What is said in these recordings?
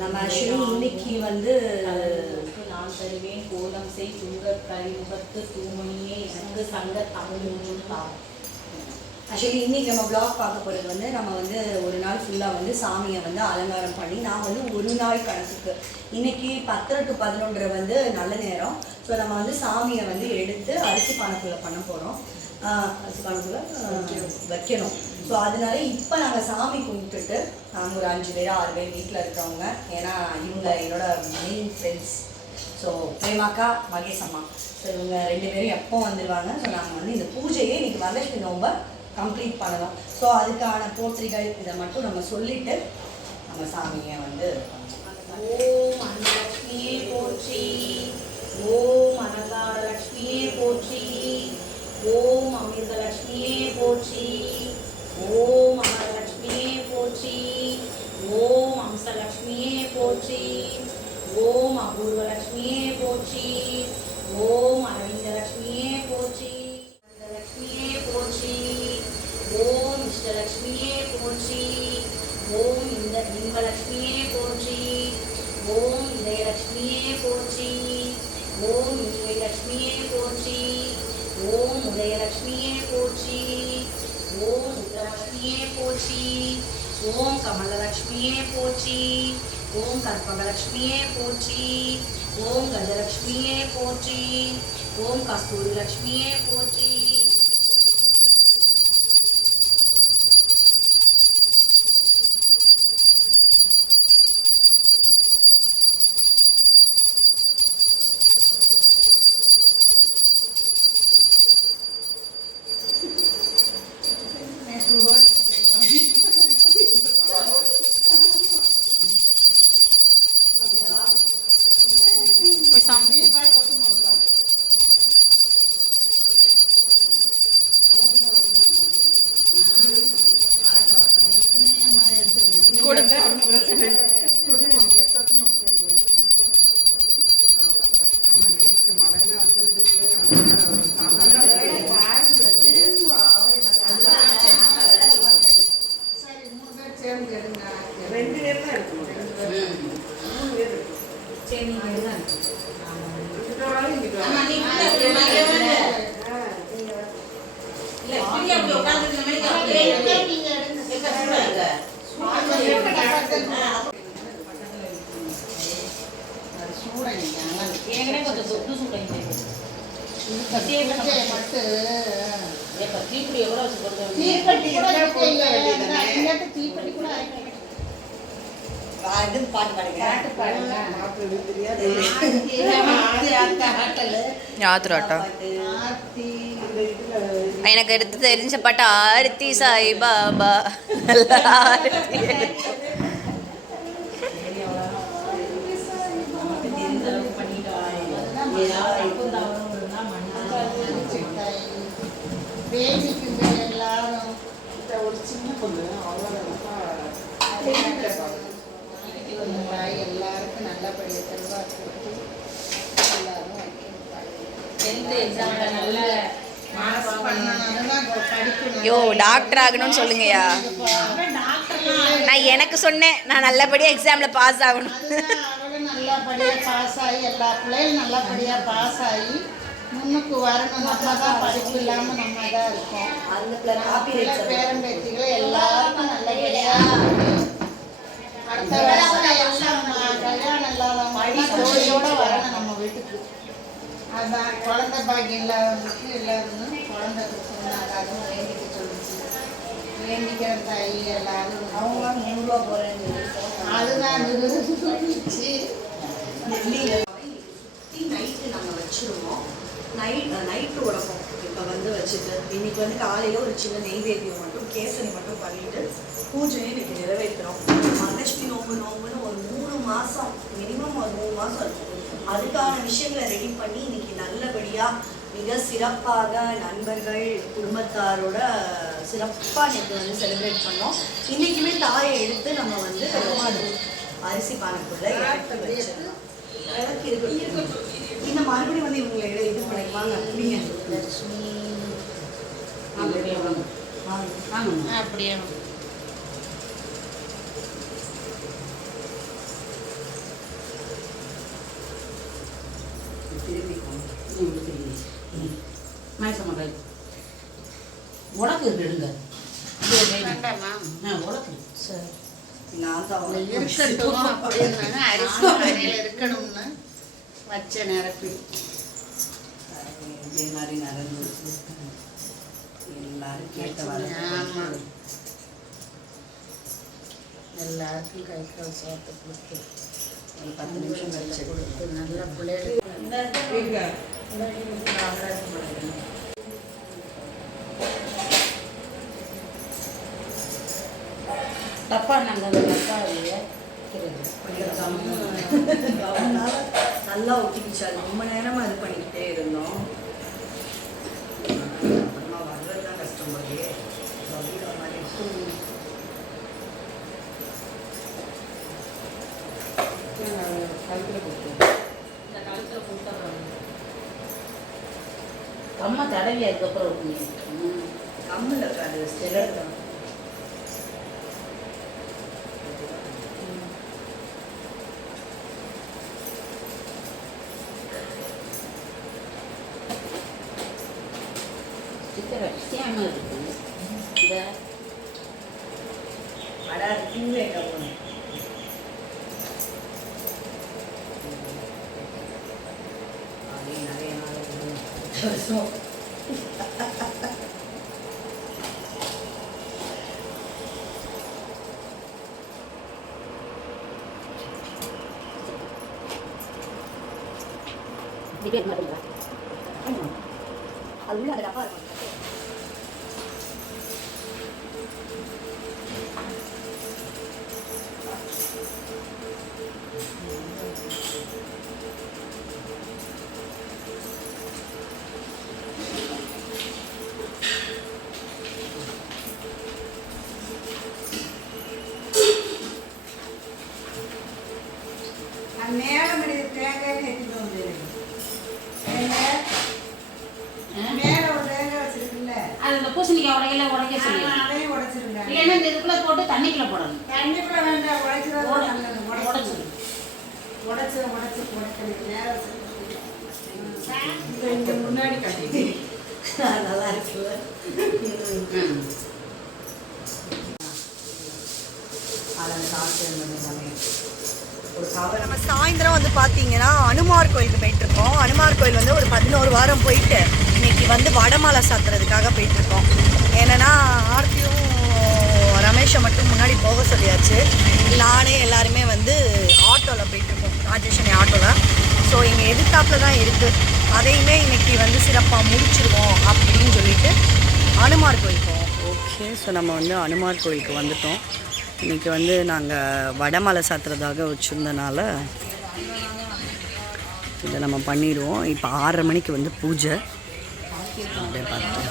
நம்ம ஆக்சுவலி இன்னைக்கு வந்து நான் தருவேன் கோலம் செய் துங்கக் கரிமுகத்து தூமணியே எனக்கு சங்க தமிழ் தான். ஆக்சுவலி இன்னைக்கு நம்ம பிளாக் பார்க்க போகிறது வந்து நம்ம வந்து ஒரு நாள் ஃபுல்லாக வந்து சாமியை வந்து அலங்காரம் பண்ணி நான் வந்து ஒரு நாள் கணக்குக்கு இன்னைக்கு 10 to 11 வந்து நல்ல நேரம். ஸோ நம்ம வந்து சாமியை வந்து எடுத்து அரிசி பானைக்குள்ளே பண்ண போகிறோம். அரிசி பானைக்குள்ளே வைக்கணும். ஸோ அதனால இப்போ நாங்கள் சாமி கும்பிட்டுட்டு நாங்கள் ஒரு 5 பேர் 6 பேர் வீட்டில் இருக்கிறவங்க, ஏன்னா இவங்க என்னோட மெயின் ஃப்ரெண்ட்ஸ். ஸோ பிரேமாக்கா மகேஷ் அம்மா, ஸோ இவங்க 2 பேரும் எப்போ வந்துடுவாங்க. ஸோ நாங்கள் வந்து இந்த பூஜையை இன்னைக்கு வரலட்சுமி நோம்ப கம்ப்ளீட் பண்ணணும். ஸோ அதுக்கான போற்றிகள் இதை மட்டும் நம்ம சொல்லிட்டு நம்ம சாமியை வந்து ஓம் அன்னலட்சுமியே போற்றி, ஓம் அனகாலட்சுமியே போற்றி, ஓம் அமிர்தலட்சுமியே போற்றி, ஓம் அமரலட்சுமியே போற்றி, ஓம் அம்சலட்சுமியே போற்றி, ஓம் அபூர்வலட்சுமியே போற்றி, ஓம் அரவிந்தலட்சுமியே போற்றி, லட்சுமியே போற்றி, ஓம் இஷ்டலட்சுமியே போற்றி, ஓம் இன்பலட்சுமியே போற்றி, ஓம் இதயலட்சுமியே போற்றி, ஓம் இனிமைலட்சுமியே போற்றி, ஓம் உதயலட்சுமியே போற்றி, ஓம் உத்தரலட்சுமியே போற்றி, ஓம் கமலலட்சுமியே போற்றி, ஓம் கற்பகலட்சுமியே போற்றி, ஓம் கஜலட்சுமியே போற்றி, ஓம் கஸ்தூரி லட்சுமியே போற்றி. எனக்கு எடுத்து தெரிஞ்ச பாட்டு ஆர்த்தி சாய் பாபா ஆர்த்தி. ஒரு சின்ன பொண்ணு எல்லாருக்கும் நல்லபடியாக செல்வாக்கு கொடுத்து எல்லாரும் யோ டாக்டர் ஆகணும்னு சொல்லுங்கய்யா. நான் எனக்கு சொன்னேன் நான் நல்லபடியாக எக்ஸாமில் பாஸ் ஆகணும். நல்லபடியாக பாஸ் ஆகி எல்லா பிள்ளைகளும் நல்லபடியாக பாஸ் ஆகி முன்னுக்கு வரணும். நம்ம தான் படிப்பு இல்லாமல் நம்ம தான் இருக்கோம். பேரம்பேத்திகளை எல்லாருக்கும் நல்லபடியாக அடுத்த வருஷம் எல்லாம் கல்யாணம் இல்லாதவங்களோட வரணும் நம்ம வீட்டுக்கு. அதான் குழந்தை பாக்கியம் இல்லாதவங்களுக்கு எல்லாரும் குழந்தை சொன்னாங்க. அதுவும் வேண்டிக்க சொல்லிச்சு. வேண்டிக்கிற தாய் எல்லாரும் அவங்க 100 ரூபா போகிறேன்னு அதுதான் சொல்லிச்சு. நைட்டு நம்ம வச்சுருவோம். நைட்டு உடப்போம். இப்போ வந்து வச்சுட்டு இன்னைக்கு வந்து காலையில் ஒரு சின்ன நெய்வேத்தியம் மட்டும் கேசரி மட்டும் பண்ணிட்டு பூஜையை இன்னைக்கு நிறைவேற்றுறோம். மகாலட்சுமி நோம்புன்னு ஒரு 3 மாதம் மினிமம் ஒரு 3 மாதம் இருக்கும். அதுக்கான விஷயங்களை ரெடி பண்ணி இன்னைக்கு நல்லபடியாக மிக சிறப்பாக நண்பர்கள் குடும்பத்தாரோட சிறப்பாக இன்னைக்கு வந்து செலிப்ரேட் பண்ணோம். இன்றைக்குமே தாயை எடுத்து நம்ம வந்து அரிசி பானைக்குள்ளே இறக்கி வச்சிடலாம். இறக்கி இருக்கட்டும். இந்த மறுபடியும் வந்து இவங்களை இது பண்ணிக்குவாங்க. அப்படிங்க லட்சுமி அப்படியே எடுங்க. வேண்டாமா? உலக்கு. சரி. நான் தான் இருக்கட்டும் அப்படின்னு அரிசி கடையில் இருக்கணும்னு வச்ச நிரப்பி. இதே மாதிரி நடந்து எல்லாரும் கேட்ட வர. ஆமாம், எல்லாருக்கும் கை கால் சோத்தை கொடுத்து ஒரு 10 நிமிஷம் கழிச்சு கொடுத்து நல்ல பிள்ளைகளுக்கு தப்பா நாங்கள் தப்பா இல்லையா நல்லா ஒட்டிக்கிச்சு. அது ரொம்ப நேரமா இது பண்ணிக்கிட்டே இருந்தோம். அப்புறமா வர்றதுதான் கஷ்டம் போதே மாதிரி. கழுத்தில் கொடுத்து இந்த கழுத்தில் கொடுத்துட்றாங்க. அம்மா தடவி அதுக்கப்புறம் விட்டுங்க. கம்மில் இருக்காது ஸ்டெலர் தான். ரகசியமாக இருக்குது. இந்த அடாது தீவே போகணும். அதே நிறைய நாள் டிபேட் பண்ணுறா. அது உள்ள அந்த டப்பா இருக்கும். மேடம் தேங்காய் எடுத்துட்டு வந்து மேல ஒரு தேங்காய் வச்சிருக்குல்ல, அது இந்த பூசணிக்காய் உடைக்க சொல்லி அதையும் உடைச்சிருங்க. இல்லைன்னா இந்த இதுக்குள்ள போட்டு தண்ணிக்குள்ள போடணும். தண்ணிக்குள்ள வேண்டாம், உடைக்கிறது நல்லது. உடைச்சு உடைச்சு மேல இங்க முன்னாடி கட்டிட்டு நல்லா இருக்குல்ல. நம்ம சாயந்தரம் வந்து பார்த்தீங்கன்னா அனுமார் கோயிலுக்கு போயிட்டுருக்கோம். அனுமார் கோயில் வந்து ஒரு 11 வாரம் போயிட்டு இன்னைக்கு வந்து வடமாலை சாத்துறதுக்காக போயிட்டுருக்கோம். ஏன்னா ஆர்த்தியும் ரமேஷை மட்டும் முன்னாடி போக சொல்லியாச்சு. நானே எல்லாருமே வந்து ஆட்டோவில் போயிட்டுருக்கோம், ராஜேஷனி ஆட்டோவில். ஸோ இங்கே எதிர்த்தாப்பில் தான் இருக்குது. அதையுமே இன்னைக்கு வந்து சிறப்பாக முடிச்சிருவோம் அப்படின்னு சொல்லிட்டு அனுமார் கோயில் போவோம். ஓகே, ஸோ நம்ம வந்து அனுமார் கோயிலுக்கு வந்துட்டோம். இன்றைக்கி வந்து நாங்கள் வடமாலை சாத்துறதாக வச்சுருந்தனால இதை நம்ம பண்ணிடுவோம். இப்போ 6:30 மணிக்கு வந்து பூஜை. அப்படியே பார்த்து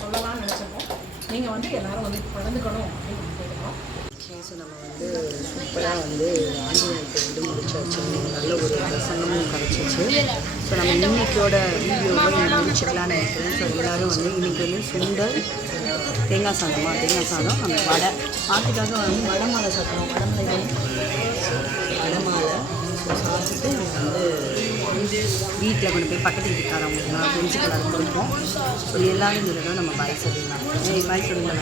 சொல்லலாம்னு நினச்சிருக்கோம். நீங்கள் வந்து எல்லாரும் வந்து கலந்துக்கணும் அப்படின்னு கேட்குறோம். ஸோ நம்ம வந்து சூப்பராக வந்து ஆஞ்சநேயத்தை வந்து முடிச்சாச்சு, நல்ல ஒரு பிரசங்கமும் கிடச்சிச்சு. ஸோ நம்ம இன்னைக்கோட வீடியோவை முடிச்சுக்கலான்னு நினைக்கிறேன். ஸோ எல்லோரும் வந்து இன்றைக்கி வந்து சுண்டல், தேங்காய் சாதம், அந்த வடை ஆட்டுக்காக வந்து வடை மாலை சாப்பிட்றோம். வடை மாலை ஸோ சாப்பிட்டுட்டு நம்ம வந்து வீட்டில் கொண்டு போய் பக்கத்து வீட்டுக்காரவங்களுக்கு நான் தெரிஞ்சுக்கலாம் கொடுப்போம். ஸோ எல்லாரும் இந்த தடவை நம்ம பாய் சொல்லிடலாம். பாய் சொல்லிடலாம்.